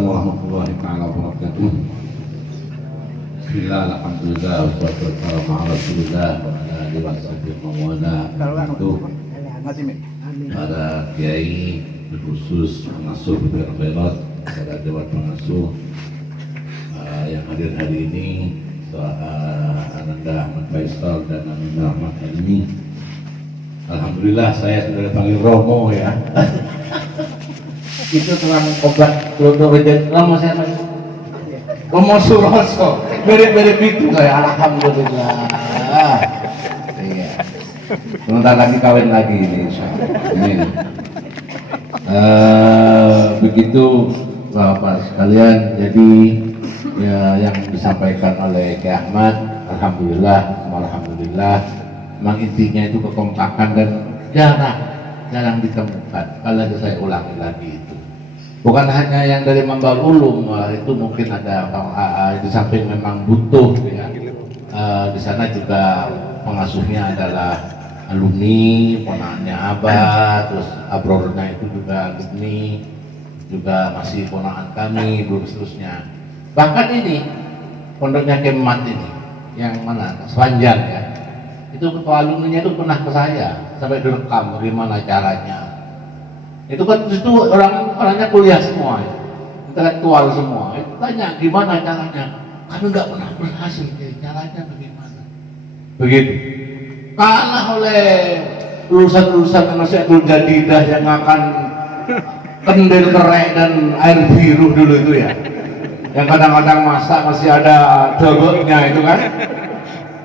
warahmatullahi taala wabarakatuh. Bismillah, alhamdulillah, wassalatu wassalamu ala rasulillah wa ala alihi wa sahbihi wa wala. Para kiai, khusus pengasuh Bidang Khairat, para dewan pengasuh yang hadir hari ini, Ananda Ahmad Faisal dan Ananda Ahmad Helmi. Alhamdulillah saya sudah dipanggil Romo ya. Itu telah obat Romo Romo saya Romo Suroso, mirip-mirip itu kayak alhamdulillah. Iya. Sebentar lagi kawin lagi ini, insyaallah. Amin. Begitu Bapak sekalian, jadi ya yang disampaikan oleh Ki Ahmad, alhamdulillah, memang intinya itu kekompakan dan jarang ditemukan. Kalau saya ulangi lagi itu bukan hanya yang dari Mambal Ulum, itu mungkin ada di samping memang butuh ya. Di sana juga pengasuhnya adalah alumni, ponakannya Abah, terus abrornya itu juga alumni, juga masih ponakan kami, belum seterusnya. Bahkan ini pondoknya Kemat ini, yang mana Selanjang ya, itu ketua alumninya itu pernah ke saya sampai direkam bagaimana caranya. Itu kan itu orangnya kuliah semua, ya. Intelektual semua. Itu tanya gimana caranya? Kami nggak pernah berhasil. Caranya bagaimana? Begitu. Kalah oleh lulusan-lulusan Nasehatul Jadidah yang akan kendil kerek dan air biru dulu itu ya. Yang kadang-kadang masak masih ada dogotnya itu kan.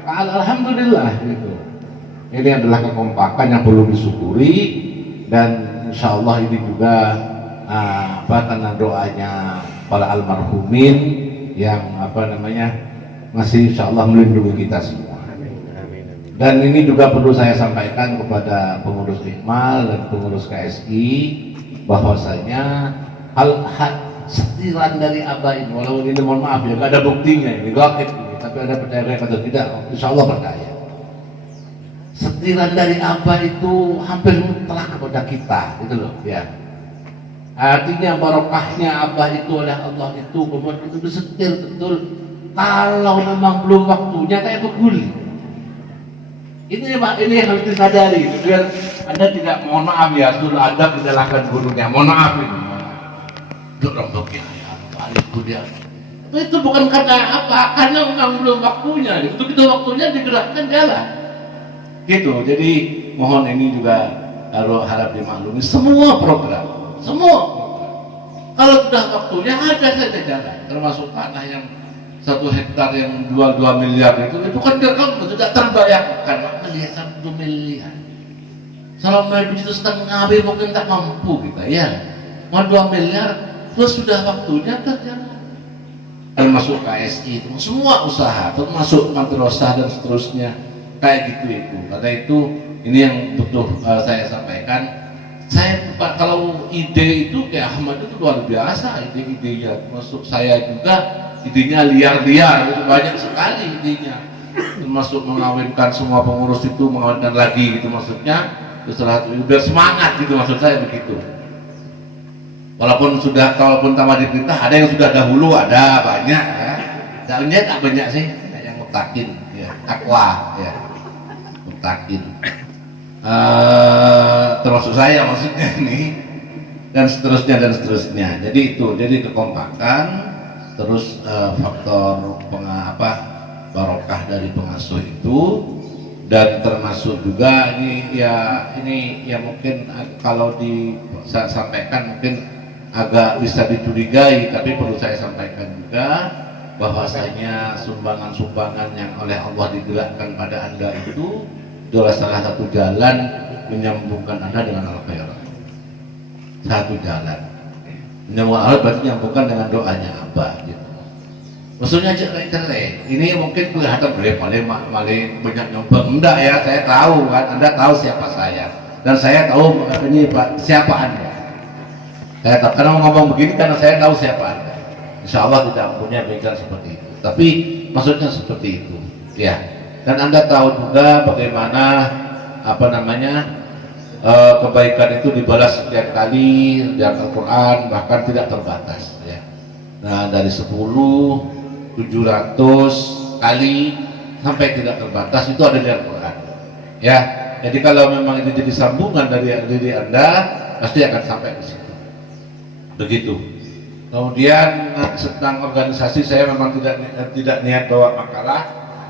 Alhamdulillah itu. Ini adalah kekompakan yang perlu disyukuri, dan insya Allah ini juga karena doanya para almarhumin yang masih insya Allah melindungi kita semua. Dan ini juga perlu saya sampaikan kepada pengurus Iqmal dan pengurus KSI bahwasanya hal setiran dari Abah ini, walaupun ini mohon maaf ya, nggak ada buktinya ini, gaib ini, tapi ada percaya atau tidak, insya Allah percaya. Setiran dari Abah itu hampir mutlak kepada kita, gitu loh ya. Artinya barokahnya Abah itu oleh Allah itu kemudian itu disetir betul. Kalau memang belum waktunya kayak beguli. Ini yang harus disadari, biar Anda tidak, mohon maaf ya, sudah ada menyalahkan gurunya, mohon maaf ini. Romboknya ya, itu dia. Itu bukan karena apa, karena memang belum waktunya. Begitu waktunya digerakkan jalan. Gitu. Jadi mohon ini juga harap dimaklumi semua program. Kalau sudah waktunya ada saja jalan. Termasuk tanah yang 1 hektar yang 2 miliar itu kan tidak terbayangkan. Melihat 1 miliar. Selama itu setengah mungkin tak mampu kita ya. Mau 2 miliar. Terus sudah waktunya terjalan. Termasuk KSI itu semua usaha, termasuk madrasah dan seterusnya kayak gitu itu. Karena itu ini yang butuh saya sampaikan. Saya kalau ide itu kayak Ahmad itu luar biasa ide-idenya. Termasuk saya juga idenya liar-liar, itu banyak sekali idenya. Termasuk mengawinkan semua pengurus itu, mengawinkan lagi gitu maksudnya. Biar semangat gitu maksud saya begitu. Kalaupun tamat diperintah, ada yang sudah dahulu, ada banyak ya. Soalnya tak banyak sih, yang mutakin ya, takwa ya, mutakin. Termasuk saya maksudnya ini, dan seterusnya. Jadi itu, jadi kekompakan, terus faktor barokah dari pengasuh itu, dan termasuk juga ini ya mungkin kalau saya sampaikan mungkin agak bisa dicurigai, tapi perlu saya sampaikan juga bahwasanya sumbangan-sumbangan yang oleh Allah digerakkan pada Anda itu adalah salah satu jalan menyambungkan Anda dengan al-khairat. Satu jalan menyambungkan al-khairat berarti menyambungkan dengan doanya Abah gitu. Maksudnya cerai, ini mungkin kelihatan paling banyak nyumbang, enggak ya, saya tahu kan, Anda tahu siapa saya, dan saya tahu ini siapa Anda. Saya tahu, karena ngomong begini karena saya tahu siapa Anda. Insya Allah tidak punya pikiran seperti itu, tapi maksudnya seperti itu ya. Dan Anda tahu juga bagaimana kebaikan itu dibalas setiap kali di Al-Quran, bahkan tidak terbatas ya. Nah, dari 10, 700 kali sampai tidak terbatas itu ada di Al-Quran. Ya, jadi kalau memang ini jadi sambungan dari diri Anda, pasti akan sampai ke situ. Begitu. Kemudian tentang organisasi, saya memang tidak niat bawa makalah,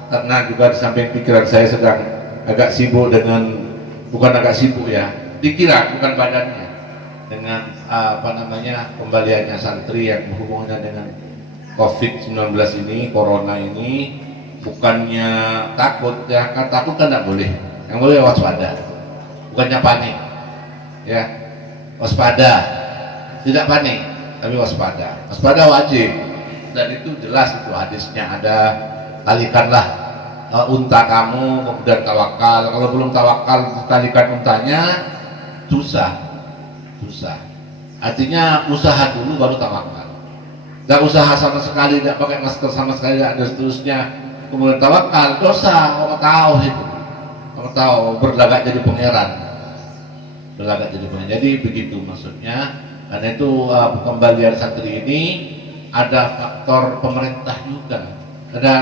karena juga di samping pikiran saya sedang agak sibuk dengan, bukan agak sibuk ya, pikiran bukan badannya, dengan kembaliannya santri yang berhubungannya dengan COVID-19 ini, corona ini. Bukannya takut ya, kan takut kan tidak boleh, yang boleh waspada, bukannya panik ya, waspada, tidak panik tapi waspada. Waspada wajib, dan itu jelas, itu hadisnya ada, talikanlah unta kamu, kemudian tawakal. Kalau belum tawakal talikan untanya, susah. Artinya usaha dulu baru tawakal. Tidak usaha sama sekali, tidak pakai masker sama sekali, tidak ada seterusnya, kemudian tawakal, dosa. Orang tahu itu, orang tahu berlagak jadi pangeran, jadi begitu maksudnya. Karena itu pengembalian santri ini ada faktor pemerintah juga. Ada,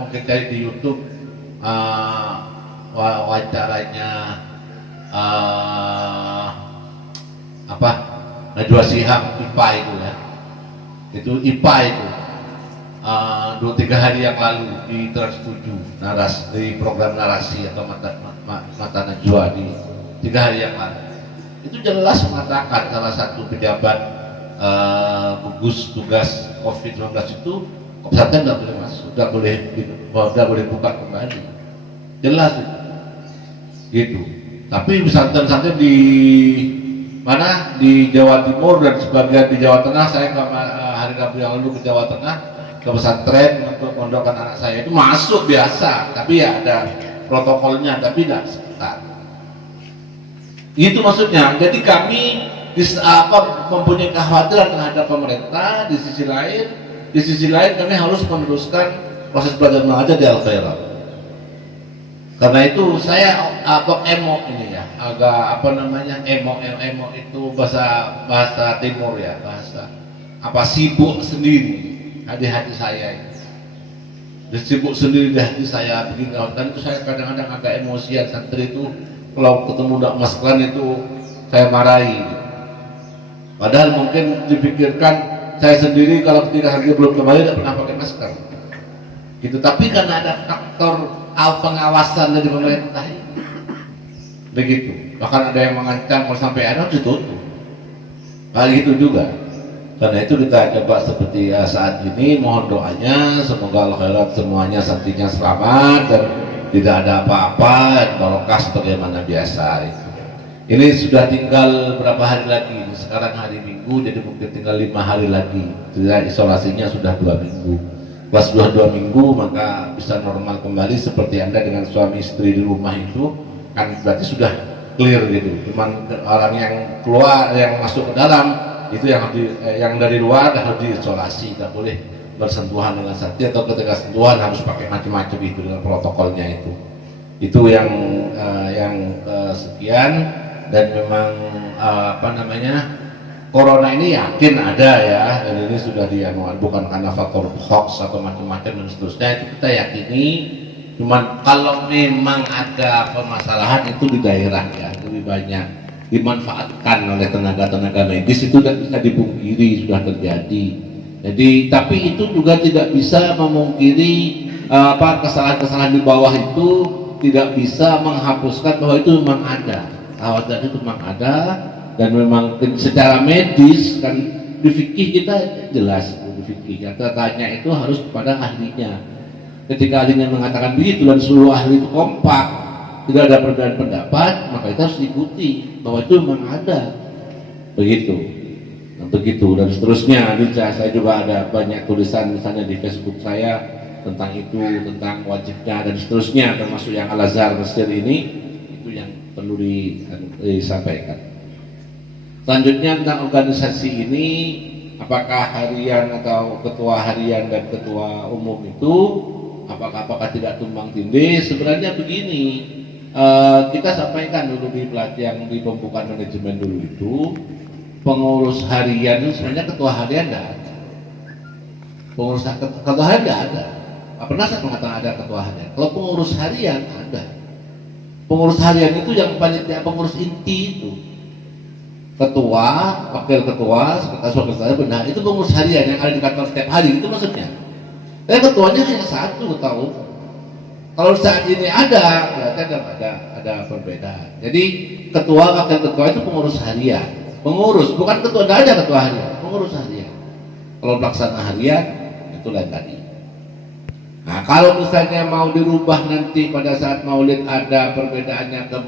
mungkin cari di YouTube wawancaranya Najwa Shihab, IPA itu ya, itu IPA itu 2-3 hari yang lalu di Trans 7 di program narasi atau mata Najwa di 3 hari yang lalu, itu jelas mengatakan salah satu pejabat gugus tugas COVID-19 itu pesantren tidak boleh masuk, tidak boleh buka kembali, jelas itu. Gitu. Tapi pesantren-pesantren di mana, di Jawa Timur dan sebagian di Jawa Tengah, saya hari Rabu yang lalu ke Jawa Tengah, ke pesantren untuk mondokkan anak saya, itu masuk biasa, tapi ya ada protokolnya, tapi tidak seketat. Itu maksudnya. Jadi kami mempunyai kekhawatiran terhadap pemerintah. Di sisi lain kami harus meneruskan proses belajar mengajar di Al-Khairat. Karena itu saya agak emo ini ya, agak emo itu bahasa timur ya, sibuk sendiri di hati saya ini. Sibuk sendiri di hati saya begini, dan itu saya kadang-kadang agak emosian. Santri itu kalau ketemu tidak maskeran itu saya marahi. Padahal mungkin dipikirkan saya sendiri kalau ketika santri belum kembali tidak pernah pakai masker. Gitu. Tapi karena ada faktor pengawasan dari pemerintah ini, begitu. Bahkan ada yang mengancam kalau sampai ada ditutup. Hal itu juga. Karena itu kita coba seperti saat ini, mohon doanya semoga Al-Khairat semuanya santrinya selamat dan tidak ada apa-apa, barokah sebagaimana biasa. Ini sudah tinggal berapa hari lagi? Sekarang hari Minggu, jadi mungkin tinggal 5 hari lagi. Tidak, isolasinya sudah 2 minggu. Pas sudah 2 minggu maka bisa normal kembali seperti Anda dengan suami istri di rumah itu, kan berarti sudah clear gitu. Cuman orang yang keluar, yang masuk ke dalam itu yang dari luar harus diisolasi, tidak boleh bersentuhan dengan santri, atau ketika sentuhan harus pakai macam-macam itu dengan protokolnya itu. Itu yang sekian. Dan memang corona ini yakin ada ya, dan ini sudah bukan karena faktor hoax atau macam-macam dan seterusnya, itu kita yakini. Cuman kalau memang ada permasalahan itu di daerah ya lebih banyak dimanfaatkan oleh tenaga-tenaga medis, itu tidak bisa dipungkiri sudah terjadi. Jadi tapi itu juga tidak bisa memungkiri kesalahan-kesalahan di bawah itu tidak bisa menghapuskan bahwa itu memang ada, kekhawatiran itu memang ada. Dan memang secara medis kan di fikih kita jelas, di fikih kita tanya itu harus kepada ahlinya. Ketika ahlinya mengatakan begitu dan seluruh ahli itu kompak, tidak ada perbedaan pendapat, maka kita harus ikuti bahwa itu memang ada. Begitu dan seterusnya. Saya juga ada banyak tulisan misalnya di Facebook saya tentang itu, tentang wajibnya dan seterusnya, termasuk yang Al-Azhar Mesir ini, itu yang perlu disampaikan. Selanjutnya tentang organisasi ini, apakah harian atau ketua harian dan ketua umum itu apakah tidak tumbang tindih? Sebenarnya begini, kita sampaikan dulu di pelatihan di pembukaan manajemen dulu itu, pengurus harian itu sebenarnya ketua harian tidak ada. Pengurus ketua harian nggak ada. Pak Penasihat mengatakan ada ketua harian. Kalau pengurus harian ada. Pengurus harian itu yang panitia pengurus inti itu. Ketua, wakil ketua, sekretaris, bendahara itu pengurus harian yang ada di kantor setiap hari, itu maksudnya. Tapi ketuanya hanya satu, tahu. Kalau saat ini ada, berarti ada perbedaan. Jadi ketua, wakil ketua itu pengurus harian. Pengurus, bukan ketua, tidak ada ketua harian, pengurus harian. Kalau pelaksana harian, itu lain tadi. Nah, kalau misalnya mau dirubah nanti pada saat maulid ada perbedaannya ke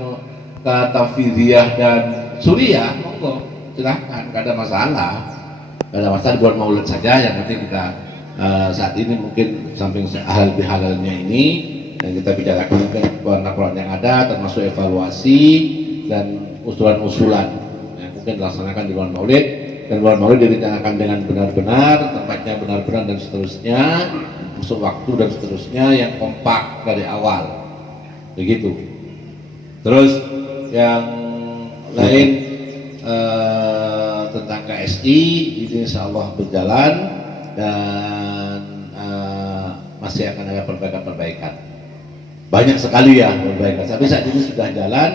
tafidiyah dan suriah, monggo silahkan, gak ada masalah. Gak ada masalah, buat maulid saja yang nanti kita saat ini mungkin samping halal bihalalnya ini yang kita bicarakan mungkin Quran yang ada, termasuk evaluasi dan usulan-usulan yang mungkin dilaksanakan di bulan maulid, dan bulan maulid direncanakan dengan benar-benar, tempatnya benar-benar dan seterusnya, masuk waktu dan seterusnya yang kompak dari awal, begitu. Terus yang lain tentang KSI ini insya Allah berjalan dan masih akan ada perbaikan-perbaikan. Banyak sekali ya perbaikan. Tapi saat ini sudah jalan.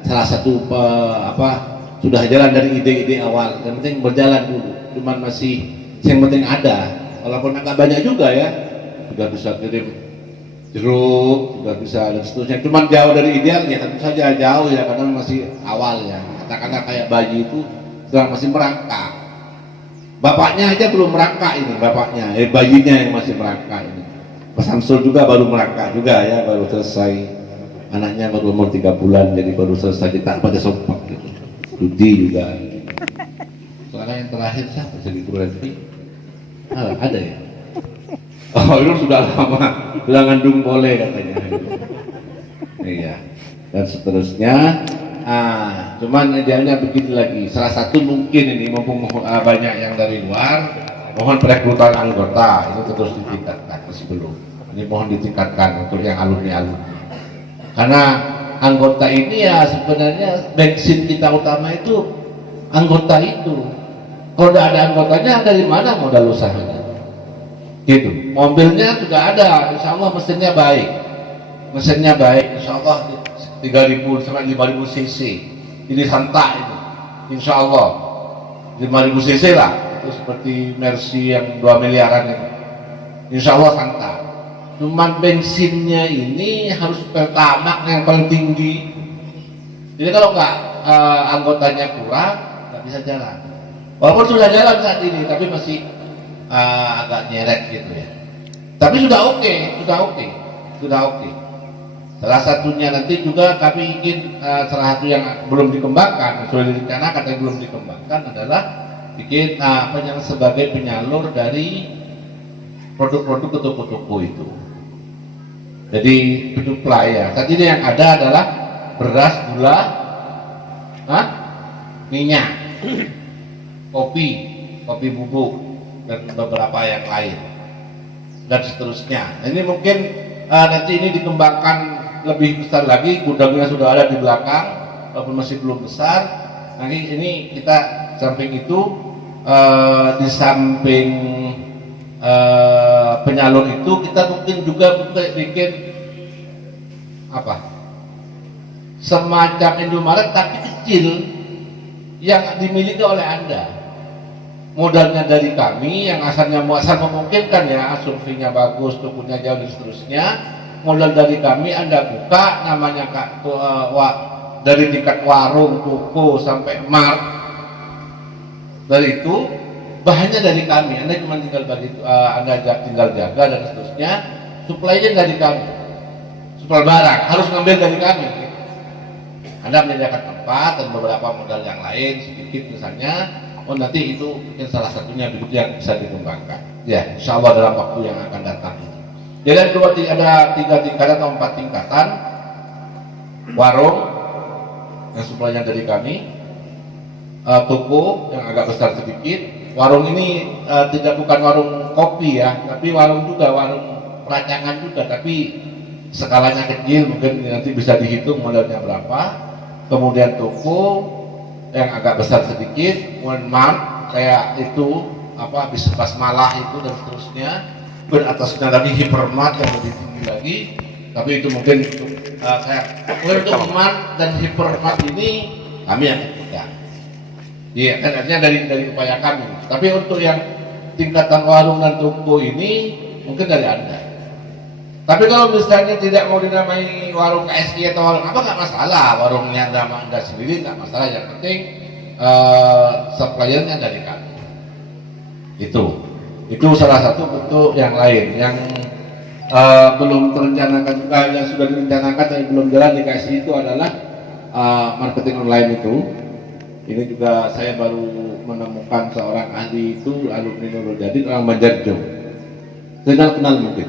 Salah satu sudah jalan dari ide-ide awal. Yang penting berjalan dulu. Cuman masih yang penting ada. Walaupun agak banyak juga ya. Sudah bisa kirim jeruk, sudah bisa dan seterusnya. Cuman jauh dari ideal ya, tentu saja jauh ya karena masih awal ya. Katakanlah kayak bayi itu sedang masih merangkak. Bapaknya aja belum merangkak ini, bapaknya, bayinya yang masih merangkak ini. Pak Samsul juga baru merangkak juga ya, baru selesai. Anaknya baru umur 3 bulan, jadi baru selesai ditak pada sompak gitu. Dudi juga. Soalnya yang terakhir siapa jadi berhenti? Ada ya? Oh itu sudah lama, sudah ngandung boleh katanya. Iya, dan seterusnya. Cuman idealnya begini lagi. Salah satu mungkin ini mumpung banyak yang dari luar, mohon perekrutan anggota itu terus ditingkatkan masih belum. Ini mohon ditingkatkan untuk yang alumni-alumni. Karena anggota ini ya sebenarnya bensin kita utama itu anggota itu. Kalau tidak ada anggotanya dari mana modal usahanya? Gitu. Mobilnya juga ada, insya Allah mesinnya baik. Mesinnya baik, insya Allah 3.000 sampai 5.000 cc. Ini santai itu, insya Allah 5.000 cc lah. Itu seperti Mercy yang 2 miliaran itu. Insya Allah santai. Cuman bensinnya ini harus pertamax yang paling tinggi. Jadi kalau nggak anggotanya kurang, nggak bisa jalan. Walaupun sudah jalan saat ini, tapi masih agak nyeret gitu ya. Tapi sudah oke. Salah satunya nanti juga kami ingin salah satu yang belum dikembangkan, sudah direncanakan tapi belum dikembangkan adalah bikin yang sebagai penyalur dari produk-produk ke toko-toko itu. Jadi supply ya. Saat ini yang ada adalah beras, gula, minyak, kopi bubuk dan beberapa yang lain dan seterusnya. Ini mungkin nanti ini dikembangkan lebih besar lagi, gudangnya sudah ada di belakang walaupun masih belum besar. Nanti ini kita samping itu di samping penyalur itu kita mungkin juga bikin semacam Indomaret tapi kecil yang dimiliki oleh Anda. Modalnya dari kami yang asalnya asal memungkinkan ya, surveinya bagus, tokonya jauh dan seterusnya. Modal dari kami Anda buka namanya dari tingkat warung, toko sampai mart. Dari itu bahannya dari kami. Anda cuma tinggal tinggal jaga dan seterusnya. Suplainya dari kami. Suplai barang harus ngambil dari kami. Anda menyediakan tempat dan beberapa modal yang lain sedikit misalnya. Oh nanti itu mungkin salah satunya begitu yang bisa dikembangkan. Ya, insya Allah dalam waktu yang akan datang. Jadi ada 3 tingkatan atau 4 tingkatan. Warung yang suplainya dari kami, toko yang agak besar sedikit. Warung ini bukan warung kopi ya, tapi warung juga, warung peracangan juga, tapi skalanya kecil, mungkin nanti bisa dihitung modalnya berapa. Kemudian toko yang agak besar sedikit, mohon maaf kayak itu bis basmalah itu dan seterusnya, beratasnya lagi hipermat yang lebih tinggi lagi. Tapi itu mungkin untuk mat dan hipermat ini kami yang pegang. Iya, kan artinya dari upaya kami. Tapi untuk yang tingkatan warung dan toko ini mungkin dari Anda. Tapi kalau misalnya tidak mau dinamai warung KSI atau warung apa, nggak masalah. Warungnya nama Anda sendiri nggak masalah. Yang penting suppliernya dari kami. Itu salah satu bentuk yang lain yang belum terencanakan juga, yang sudah direncanakan tapi belum jalan di KSI itu adalah marketing online itu. Ini juga saya baru menemukan seorang ahli itu, alumni Nurul Jadid, orang Banjarjo. Saya kenal mungkin.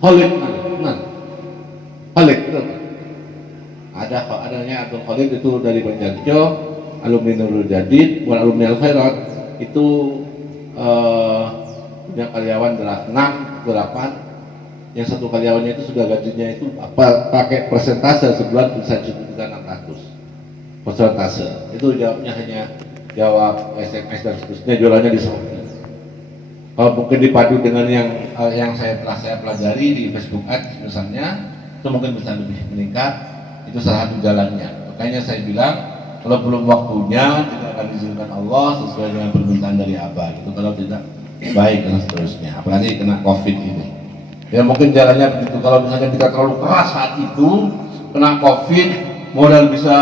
Khalid, kenal. Khalid, betul. Adanya Abdul Khalid itu dari Banjarjo, alumni Nurul Jadid, bukan alumni Al Khairat. Itu punya karyawan 8, yang satu karyawannya itu sudah gajinya itu pakai persentase sebulan bisa 1.600.000 persentase. Itu jawabnya hanya jawab SMS dan seterusnya, jualannya di Shopee. Kalau mungkin dipadu dengan yang telah saya pelajari di Facebook Ads misalnya, itu mungkin bisa lebih meningkat. Itu salah satu jalannya. Makanya saya bilang kalau belum waktunya tidak akan diizinkan Allah sesuai dengan permintaan dari Abah. Itu kalau tidak baik dan seterusnya. Apalagi kena COVID ini. Ya mungkin jalannya begitu. Kalau misalnya kita terlalu keras saat itu, kena COVID, modal bisa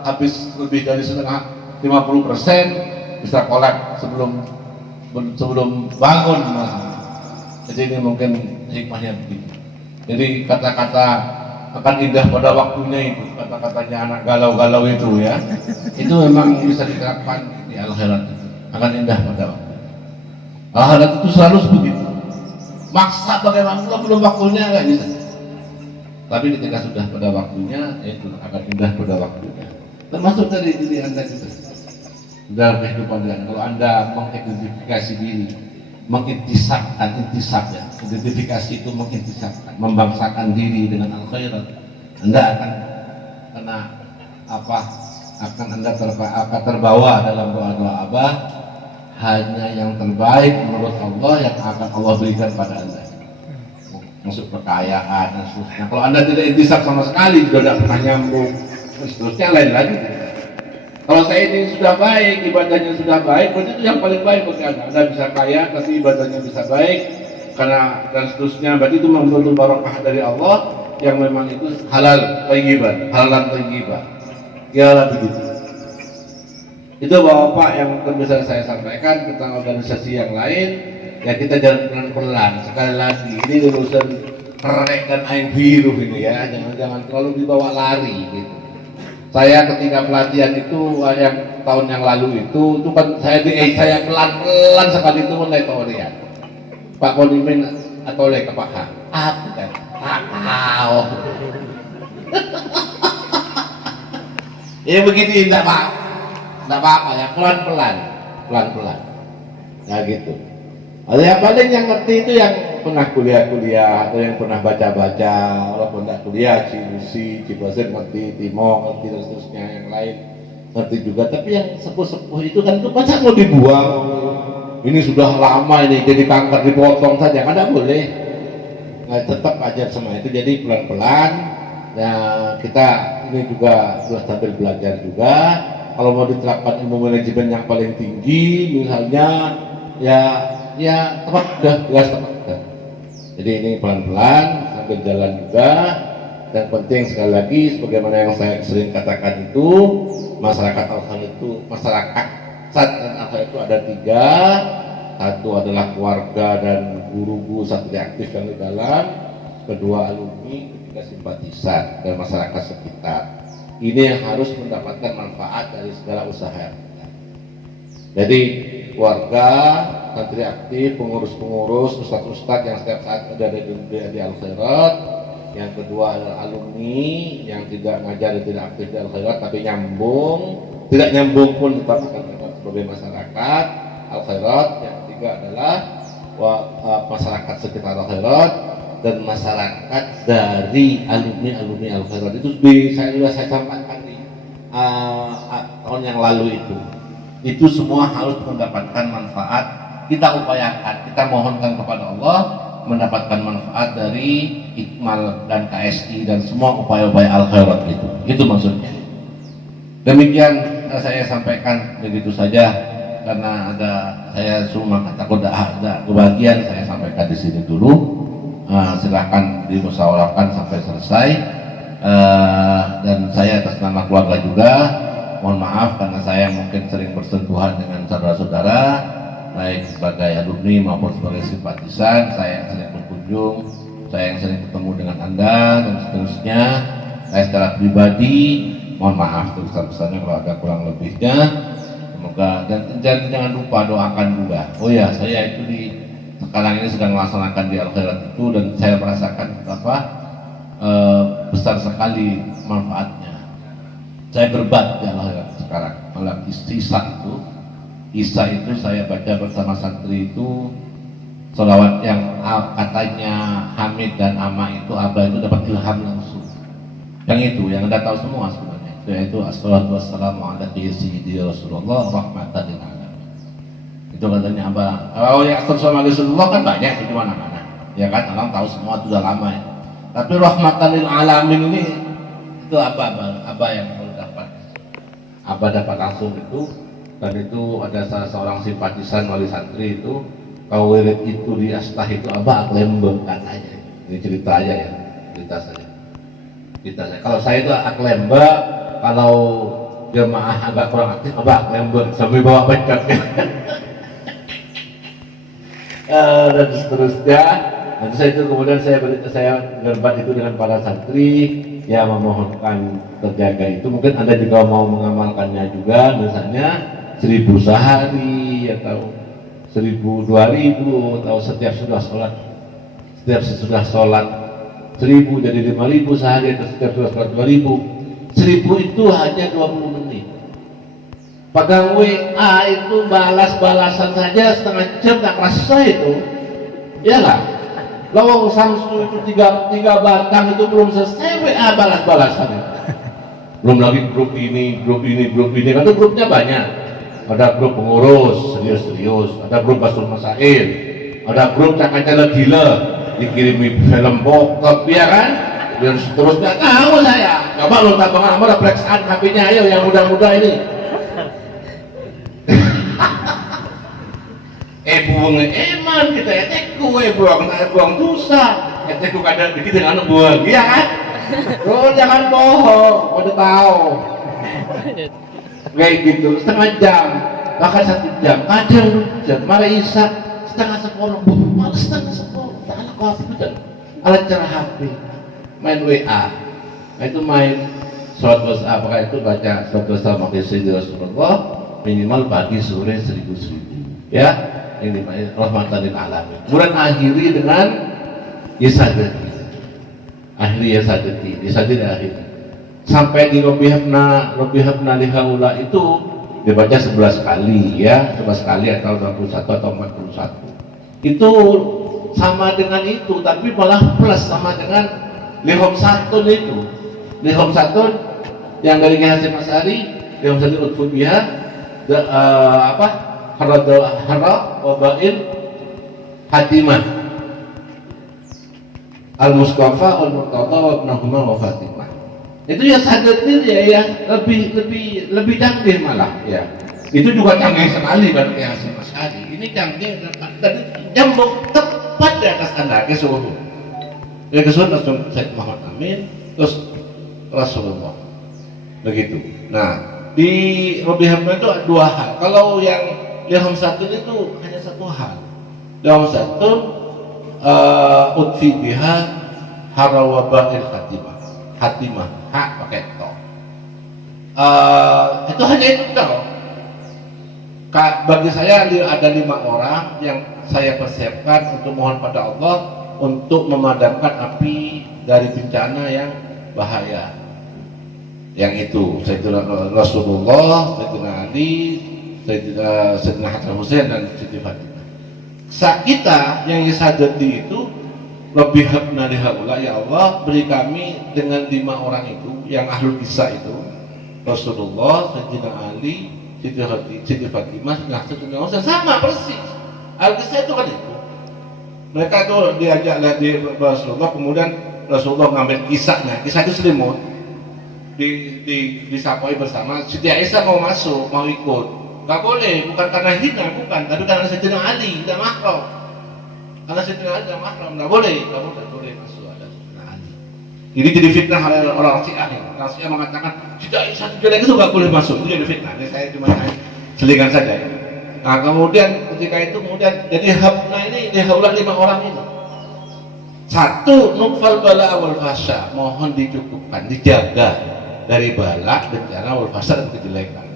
habis lebih dari setengah 50%, bisa kolak sebelum bangun. Jadi ini mungkin hikmahnya begitu. Jadi kata-kata akan indah pada waktunya itu, kata-katanya anak galau-galau itu ya, itu memang bisa diterapkan di akhirat. Akan indah pada waktunya. Akhirat itu selalu begitu. Maksa bagaimana belum waktunya nggak bisa. Tapi ketika sudah pada waktunya, itu akan indah pada waktunya. Termasuk dari diri Anda juga dalam kehidupan Anda. Kalau Anda mengidentifikasi diri, intisab ya, identifikasi itu mengintisabkan, membangsakan diri dengan al-khairat, Anda akan akan terbawa dalam doa-doa Abah. Hanya yang terbaik menurut Allah yang akan Allah berikan pada Anda. Masuk kekayaan dan seterusnya. Kalau Anda tidak intisab sama sekali, juga tidak pernah nyambung, seterusnya lain lagi. Kalau saya ini sudah baik, ibadahnya sudah baik, berarti itu yang paling baik bagi Anda. Anda bisa kaya, tapi ibadahnya bisa baik, karena dan seterusnya. Berarti itu membentuk barokah dari Allah yang memang itu halal thayyiban, halalan thayyiban. Ya begitu. Itu Bapak yang bisa saya sampaikan tentang organisasi yang lain. Ya kita jalan pelan-pelan. Sekali lagi ini urusan rek dan air biru ini ya, jangan terlalu dibawa lari gitu. Saya ketika pelatihan itu yang tahun yang lalu itu kan saya pelan-pelan sekali itu mulai teorian. Pak Konimin atau oleh ke Pak H. Bukan. Tahu. Ya begitu tidak Pak. Tidak apa-apa ya, pelan-pelan. Nah gitu. Yang paling yang ngerti itu yang pernah kuliah atau yang pernah baca-baca, walaupun tidak kuliah, Cibosen ngerti, Timo ngerti dan seterusnya, yang lain ngerti juga. Tapi yang sepuh-sepuh itu kan itu masa mau dibuang? Ini sudah lama ini, jadi kanker dipotong saja, kan tidak boleh. Nah, tetap ajar semua itu, jadi pelan-pelan. Nah kita ini juga sudah sambil belajar juga. Kalau mau diterapkan ilmu manajemen yang paling tinggi, misalnya ya tepat dah. Jadi ini pelan-pelan sambil jalan juga. Dan penting sekali lagi, sebagaimana yang saya sering katakan itu, masyarakat Al-Khairat itu masyarakat dan Al-Khairat itu ada 3. Satu adalah keluarga dan guru-guru satria aktif yang di dalam. Kedua alumni, ketiga simpatisan dan masyarakat sekitar. Ini yang harus mendapatkan manfaat dari segala usaha. Jadi keluarga, santri aktif, pengurus-pengurus, ustadz-ustadz yang setiap saat ada di Al-Khairat. Yang kedua adalah alumni yang tidak ngajar dan tidak aktif di Al-Khairat tapi nyambung, tidak nyambung pun tetap akan dapat sebagai masyarakat Al-Khairat. Yang ketiga adalah masyarakat sekitar Al-Khairat dan masyarakat dari alumni Al-Khairat. Itu saya sampaikan di tahun yang lalu itu semua harus mendapatkan manfaat kita upayakan, kita mohonkan kepada Allah mendapatkan manfaat dari Ikmal dan KSI dan semua upaya-upaya al-khairat itu maksudnya. Demikian saya sampaikan, begitu saja karena saya cuma takut ada kebagian, saya sampaikan di sini dulu. Silahkan dimusyawarahkan sampai selesai. Dan saya atas nama keluarga juga mohon maaf karena saya mungkin sering bersentuhan dengan saudara-saudara baik sebagai alumni maupun sebagai simpatisan. Saya yang sering berkunjung, saya yang sering ketemu dengan Anda dan seterusnya. Saya secara pribadi mohon maaf sebesar-besarnya kalau ada kurang lebihnya. Semoga dan jangan lupa doakan juga. Oh ya, saya itu sekarang ini sedang melaksanakan di Al-Khairat itu dan saya merasakan betapa besar sekali manfaatnya. Saya berbat di Al-Khairat sekarang. Malam Isa itu saya baca bersama santri itu sholawat yang katanya Hamid dan Ama itu Abah itu dapat ilham langsung. Yang itu yang Anda tahu semua sebenarnya, yaitu assalatu wassalamu ala sayyidi Rasulullah rahmatan lil alamin. Itu katanya Abah. Oh ya, assalatu Rasulullah kan banyak itu mana-mana. Ya kan, orang tahu semua itu sudah lama ya. Tapi rahmatan lil alamin ini itu Abah yang baru dapat. Abah dapat langsung itu. Dan itu ada salah seorang simpatisan wali santri itu kalau wirid itu di Astah itu Abah Aklembe katanya. Ini cerita aja ya, cerita saja. Kalau saya itu Aklembe, kalau jemaah agak kurang aktif Abah Aklembe sampai bawa pencet dan seterusnya. Nanti saya itu kemudian saya berdebat itu dengan para santri yang memohonkan terjaga itu. Mungkin Anda juga mau mengamalkannya juga, misalnya 1000 sehari atau 1000, 2000 atau setiap sesudah sholat 1000 jadi 5000 sehari atau setiap sesudah sholat 2000. 1000 itu hanya 20 menit. Pegang WA itu balas-balasan saja setengah jam tak rasa itu. Iyalah. Lawang Samsu itu tiga batang itu belum selesai WA balas-balasan. Belum lagi grup ini kan itu grupnya banyak. Ada grup pengurus serius, ada grup basul masail, ada grup cakacala gila, dikirimi film bokep ya kan, dan seterusnya. Tahu saya, coba lu tambah ada peleksaan HP-nya ayo yang muda-muda ini. Buang eman kita eteku buang dosa, eteku kadang dikit dengan buang, iya kan? Lo jangan bohong, udah tahu. Kayak gitu, setengah jam, bahkan 1 jam, kadang 2 jam, malah Isa setengah 10, malah setengah 10, tak ada komputer, alat cara HP, main WA, nah itu main sholat WhatsApp, apakah itu baca sholat WhatsApp pakai sayyidi Rasulullah minimal pagi sore 1000 ya, ini rahmatan lil alamin. Kemudian akhiri dengan Yasadati, akhir sampai di Robihabna lihaula itu dibaca 11 kali ya, 11 kali atau 21 atau 41. Itu sama dengan itu, tapi malah plus sama dengan Lihom Satun itu. Lihom Satun yang dari Hasim As'ari, Lihom Satun Utfubiyah Hara Wabail Hatimah Al-Mustafa Al-Murtada wa Ibnahuma wa Fatimah. Itu ya sadatnya ya lebih canggih malah ya. Itu juga canggih sekali kan kayak Hasim As'ari. Ini canggih dan nyambung tepat di atas Anda ke seluruh. Ya ke seluruh Sayyid Muhammad Amin terus Rasulullah. Begitu. Nah, di Robihabna itu 2 hal. Kalau yang Lihom Satun itu hanya 1 hal. Lihom Satun utfi biha harawabail Hatimah, hak pakai to. Itu hanya itu kalau bagi saya ada 5 orang yang saya persiapkan untuk mohon pada Allah untuk memadamkan api dari bencana yang bahaya. Yang itu Sayyidina Rasulullah, Sayyidina Ali, Sayyidina Hasan Hussein dan Siti Fatimah. Saat kita yang Yasadati itu lebih habna lihaula, ya Allah beri kami dengan 5 orang itu yang ahlul kisah itu, Rasulullah, Sayyidina Ali, Siti Fatimah, Sayyidina Hasan, sama persis Al-Qisah itu kan itu. Mereka itu diajak lihat di Rasulullah, kemudian Rasulullah ngambil kisahnya. Kisah itu selimut. Disapoi bersama. Siti Aisyah mau masuk, mau ikut. Gak boleh, bukan karena hina, bukan, tapi karena Sayyidina Ali tidak mahram. Karena Sayyidina Ali tidak mahram, gak boleh, kamu gak boleh masuk ada Sayyidina Ali. Jadi fitnah oleh orang Syiah. Orang Syiah mengatakan tidak Aisyah jelek itu gak boleh masuk, itu jadi fitnah. Ini saya cuma selingan saja. Nah kemudian ketika itu jadi Habna ini dihaulah 5 orang ini. Satu, nukfal bala awal fasya, mohon dicukupkan, dijaga dari bala, bencana, wal fasya dan kejelekan.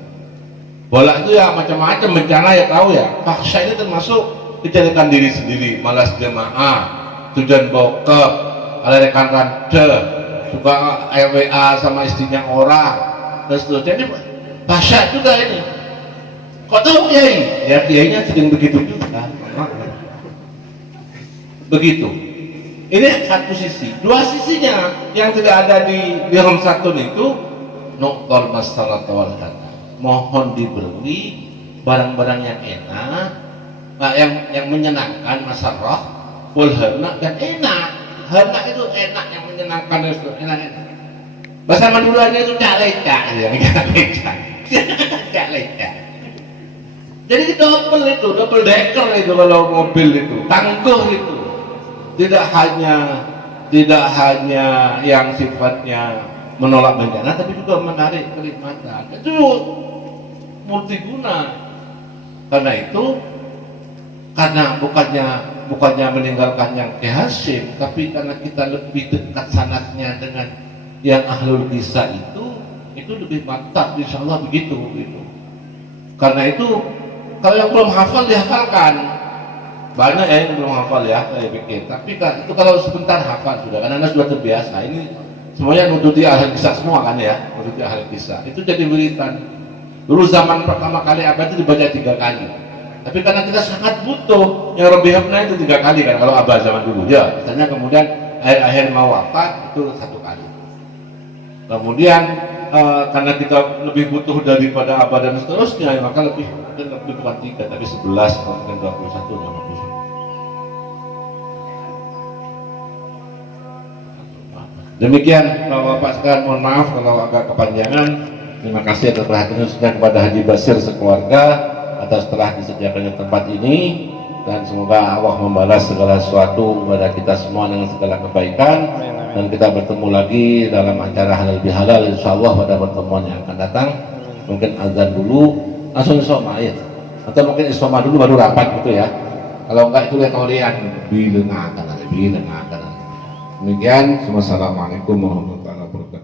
Bala itu ya macam-macam bencana ya tahu ya. Fasya ini termasuk kejelekan diri sendiri, malas jemaah, tujuan bokep, ada rekan randa, suka RWA sama istrinya orang, dan seterusnya. Jadi fasya juga ini. Kok tahu kiai? Ya kiainya sedang begitu juga. Begitu. Ini satu sisi. Dua sisinya yang tidak ada di Hamsatun itu nuqtal masalah wal hana. Mohon diberi barang-barang yang enak, yang menyenangkan masalah wal hana dan enak. Hana itu enak, yang menyenangkan itu enak. Bahasa Maduranya itu cak lecak, cak lecak. Jadi double decker itu kalau mobil itu, tangguh itu. Tidak hanya yang sifatnya menolak bencana, tapi juga menarik kenikmatan. Itu multiguna. Karena itu, bukannya meninggalkan yang Hasyim, tapi karena kita lebih dekat sanadnya dengan yang Ahlul Qisah itu lebih mantap, insya Allah begitu. Karena itu kalau yang belum hafal dihafalkan. Banyak ya yang belum hafal ya, saya pikir. Tapi kan itu kalau sebentar hafal sudah, karena Anda sudah terbiasa. Ini semuanya nututi Ahlul Qisah semua kan ya, nututi Ahlul Qisah. Itu jadi wiridan. Dulu zaman pertama kali Abah itu dibaca 3 kali. Tapi karena kita sangat butuh, yang Rabbi Habna itu 3 kali kan kalau Abah zaman dulu. Ya, misalnya kemudian akhir-akhir mau wafat itu 1 kali. Kemudian karena kita lebih butuh daripada Abah dan seterusnya, maka lebih bukan 3 tapi 11 dan 21 dan 21. Demikian Bapak sekalian, mohon maaf kalau agak kepanjangan. Terima kasih atas perhatian sudah kepada Haji Basir sekeluarga atas telah disediakannya tempat ini, dan semoga Allah membalas segala sesuatu kepada kita semua dengan segala kebaikan. Dan kita bertemu lagi dalam acara halal bihalal insyaallah pada pertemuan yang akan datang. Mungkin azan dulu langsung isoma ya, atau mungkin isoma dulu baru rapat gitu ya. Kalau enggak itu kalian bilengakan. Demikian, assalamualaikum warahmatullahi wabarakatuh.